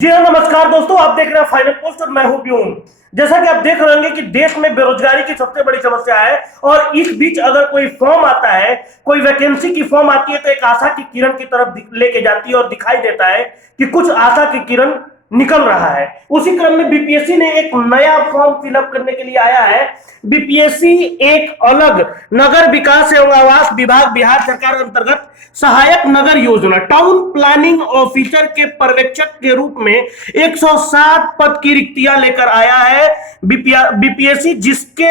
जी हाँ, नमस्कार दोस्तों। आप देख रहे हैं फाइनल पोस्ट और मैं हूं प्यून। जैसा कि आप देख रहे होंगे कि देश में बेरोजगारी की सबसे बड़ी समस्या है और इस बीच अगर कोई फॉर्म आता है, कोई वैकेंसी की फॉर्म आती है तो एक आशा की किरण की तरफ लेके जाती है और दिखाई देता है कि कुछ आशा की किरण निकल रहा है। उसी क्रम में बीपीएससी ने एक नया फॉर्म फिलअप करने के लिए आया है। बीपीएससी एक अलग नगर विकास एवं आवास विभाग बिहार सरकार अंतर्गत सहायक नगर योजना टाउन प्लानिंग ऑफिसर के पर्यवेक्षक के रूप में 107 पद की रिक्तियां लेकर आया है बीपीएससी, जिसके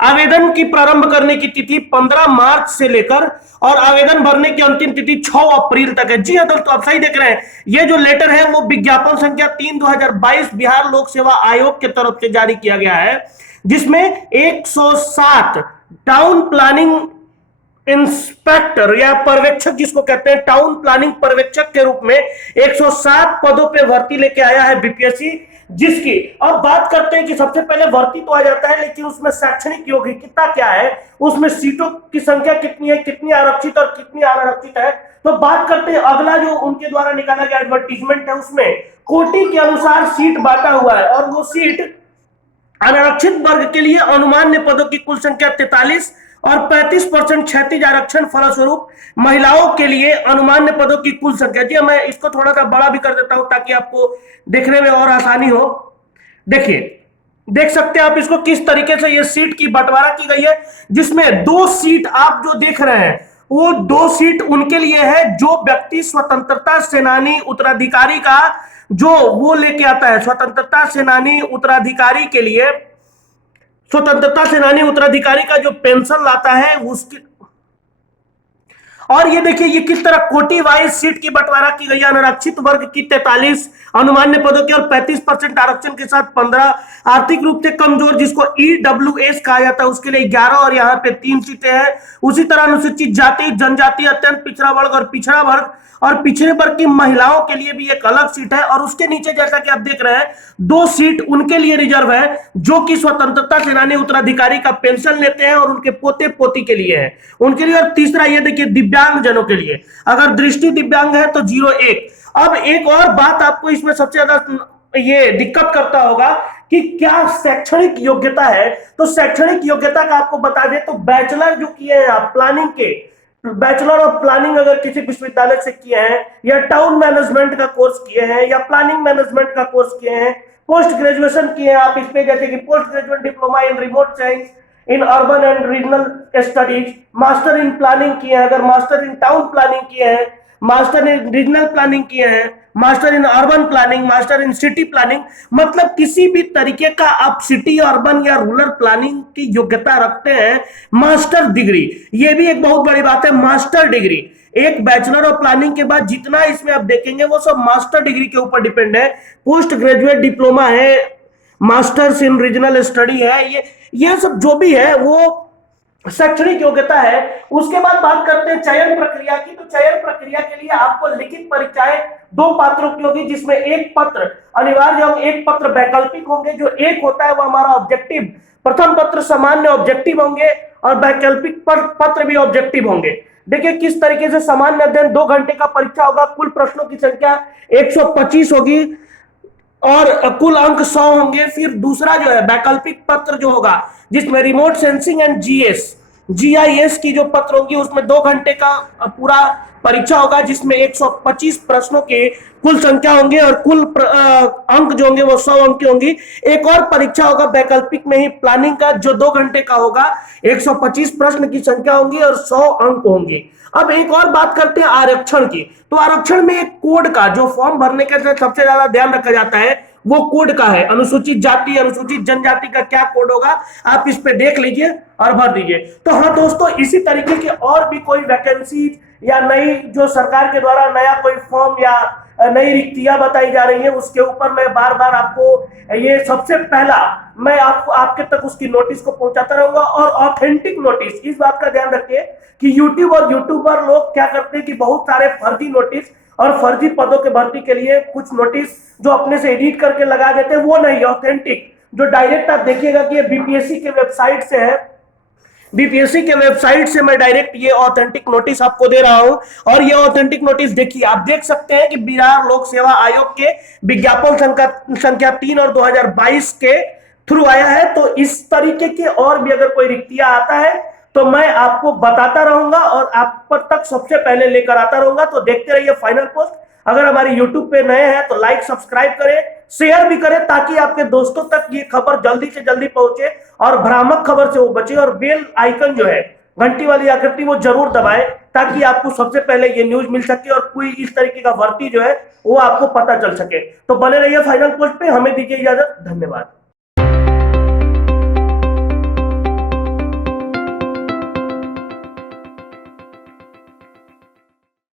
आवेदन की प्रारंभ करने की तिथि 15 मार्च से लेकर और आवेदन भरने की अंतिम तिथि 6 अप्रैल तक है। जी हाँ दोस्तों, आप सही देख रहे हैं। ये जो लेटर है वो विज्ञापन संख्या 3/2022 बिहार लोक सेवा आयोग की तरफ से जारी किया गया है, जिसमें 107 टाउन प्लानिंग इंस्पेक्टर या पर्यवेक्षक, जिसको कहते हैं टाउन प्लानिंग पर्यवेक्षक के रूप में 107 पदों पे भर्ती लेके आया है बीपीएससी। जिसकी अब बात करते हैं कि सबसे पहले भर्ती तो आ जाता है, लेकिन उसमें शैक्षणिक योग्यता क्या है, उसमें सीटों की संख्या कितनी है, कितनी आरक्षित और कितनी अनारक्षित है। तो बात करते हैं अगला जो उनके द्वारा निकाला गया एडवर्टीजमेंट है, उसमें कोटि के अनुसार सीट बांटा हुआ है और वो सीट अनारक्षित वर्ग के लिए अनुमान्य पदों की कुल संख्या 43 और 35% क्षैतिज आरक्षण फलस्वरूप महिलाओं के लिए अनुमान्य पदों की कुल संख्या। जी मैं इसको थोड़ा सा बड़ा भी कर देता हूं ताकि आपको देखने में और आसानी हो। देखिए, देख सकते हैं आप इसको किस तरीके से ये सीट की बंटवारा की गई है, जिसमें 2 सीट आप जो देख रहे हैं वो 2 सीट उनके लिए है जो व्यक्ति स्वतंत्रता सेनानी उत्तराधिकारी का जो वो लेके आता है। स्वतंत्रता सेनानी उत्तराधिकारी के लिए स्वतंत्रता सेनानी उत्तराधिकारी का जो पेंशन लाता है उसकी। और ये देखिए ये किस तरह कोटि वाइज सीट की बंटवारा की गई है। अनारक्षित वर्ग की 43 अनुमान्य पदों की और 35% आरक्षण के साथ 15, आर्थिक रूप से कमजोर जिसको ईडब्ल्यूएस कहा जाता है उसके लिए 11 और यहाँ पे 3 सीटें हैं। उसी तरह अनुसूचित जाति, जनजाति, अत्यंत पिछड़ा वर्ग और पिछड़ा वर्ग और पिछड़े वर्ग की महिलाओं के लिए भी एक अलग सीट है। और उसके नीचे जैसा कि आप देख रहे हैं 2 सीट उनके लिए रिजर्व है जो कि स्वतंत्रता सेनानी उत्तराधिकारी का पेंशन लेते हैं और उनके पोते पोती के लिए है उनके लिए। और तीसरा ये देखिए दिव्यांग जनों के लिए, अगर दृष्टि दिव्यांग है तो 01। अब एक और बात आपको इसमें सबसे ज्यादा ये दिक्कत करता होगा कि क्या शैक्षणिक योग्यता है। तो शैक्षणिक योग्यता का आपको बता दें तो बैचलर जो किए हैं आप प्लानिंग के, बैचलर ऑफ प्लानिंग अगर किसी विश्वविद्यालय से किए हैं या टाउन मैनेजमेंट का कोर्स किए हैं या प्लानिंग मैनेजमेंट का कोर्स किए हैं, पोस्ट ग्रेजुएशन किए हैं आप इस पे, जैसे कि post graduate diploma in remote science in urban and regional studies, master in planning किए हैं, अगर मास्टर इन टाउन प्लानिंग किए हैं, मास्टर इन रीजनल प्लानिंग किए हैं, master in urban planning, master in city planning, मतलब किसी भी तरीके का आप सिटी अर्बन या रूरल प्लानिंग की योग्यता रखते हैं, मास्टर डिग्री, ये भी एक बहुत बड़ी बात है। मास्टर डिग्री एक बैचलर ऑफ प्लानिंग के बाद जितना इसमें आप देखेंगे वो सब मास्टर डिग्री के ऊपर डिपेंड है। पोस्ट ग्रेजुएट डिप्लोमा है, मास्टर्स इन रीजनल स्टडी है, ये सब जो भी है वो शैक्षणिक योग्यता है। उसके बाद बात करते हैं चयन प्रक्रिया की। तो चयन प्रक्रिया के लिए आपको लिखित परीक्षाएं 2 पात्रों की होगी, जिसमें एक पत्र अनिवार्य और एक पत्र वैकल्पिक होंगे। जो एक होता है वो हमारा ऑब्जेक्टिव, प्रथम पत्र सामान्य ऑब्जेक्टिव होंगे और वैकल्पिक पत्र भी ऑब्जेक्टिव होंगे। देखिए किस तरीके से सामान्य अध्ययन 2 घंटे का परीक्षा होगा, कुल प्रश्नों की संख्या 125 होगी और कुल अंक 100 होंगे। फिर दूसरा जो है वैकल्पिक पत्र जो होगा जिसमें रिमोट सेंसिंग एंड जीआईएस की जो पत्र होगी उसमें 2 घंटे का पूरा परीक्षा होगा, जिसमें 125 प्रश्नों के कुल संख्या होंगे और कुल अंक जो होंगे वो 100 अंक की होंगी। एक और परीक्षा होगा वैकल्पिक में ही प्लानिंग का जो 2 घंटे का होगा, 125 प्रश्न की संख्या होंगी और 100 अंक होंगे। अब एक और बात करते हैं आरक्षण की। तो आरक्षण में एक कोड का जो फॉर्म भरने के सबसे ज्यादा ध्यान रखा जाता है वो कोड का है। अनुसूचित जाति अनुसूचित जनजाति का क्या कोड होगा आप इस पे देख लीजिए और भर दीजिए। तो हाँ दोस्तों, इसी तरीके के और भी कोई वैकेंसी या नई जो सरकार के द्वारा नया कोई फॉर्म या नई रिक्तियां बताई जा रही है उसके ऊपर मैं बार बार आपको ये सबसे पहला मैं आपको आपके तक उसकी नोटिस को पहुंचाता रहूंगा। और ऑथेंटिक नोटिस, इस बात का ध्यान रखिए कि यूट्यूब और यूट्यूबर लोग क्या करते हैं कि बहुत सारे फर्जी नोटिस और फर्जी पदों के भर्ती के लिए कुछ नोटिस जो अपने से एडिट करके लगा देते हैं, वो नहीं, ऑथेंटिक जो डायरेक्ट आप देखिएगा कि ये बीपीएससी के वेबसाइट से है, बीपीएससी के वेबसाइट से मैं डायरेक्ट ये ऑथेंटिक नोटिस आपको दे रहा हूं। और ये ऑथेंटिक नोटिस देखिए, आप देख सकते हैं कि बिहार लोक सेवा आयोग के विज्ञापन संख्या 3 और 2022 के थ्रू आया है। तो इस तरीके के और भी अगर कोई रिक्तियां आता है तो मैं आपको बताता रहूंगा और आप पर तक सबसे पहले लेकर आता रहूंगा। तो देखते रहिए फाइनल पोस्ट। अगर हमारे यूट्यूब पे नए हैं तो लाइक सब्सक्राइब करें, शेयर भी करें, ताकि आपके दोस्तों तक ये खबर जल्दी से जल्दी पहुंचे और भ्रामक खबर से वो बचे। और बेल आइकन जो है, घंटी वाली आकृति, वो जरूर दबाएं, ताकि आपको सबसे पहले ये न्यूज मिल सके और कोई इस तरीके का भर्ती जो है वो आपको पता चल सके। तो बने रहिए फाइनल पोस्ट पे। हमें दीजिए इजाजत। धन्यवाद।